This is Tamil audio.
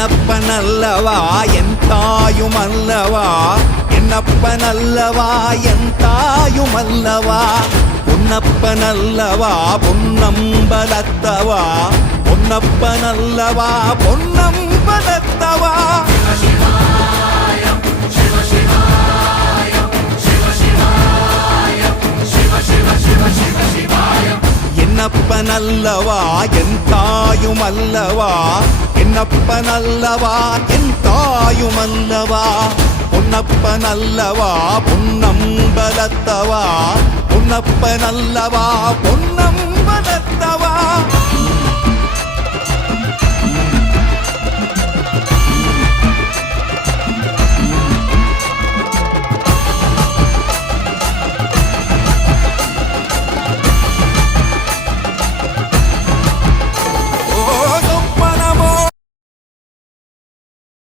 என்னப்பனல்லவா என் தாயுமல்லவா, என்னப்பனல்லவா என் தாயுமல்லவா, பொன்னப்பனல்லவா பொன்னம்பலத்தவா, பொன்னப்பனல்லவா பொன்னம்பலத்தவா. என்னப்பனல்லவா என் தாயுமல்லவா, என்னப்பனல்லவா என் தாயுமல்லவா, பொன்னப்பனல்லவா பொன்னம்பலத்தவா, பொன்னப்பனல்லவா பொன்னம்பலத்தவா.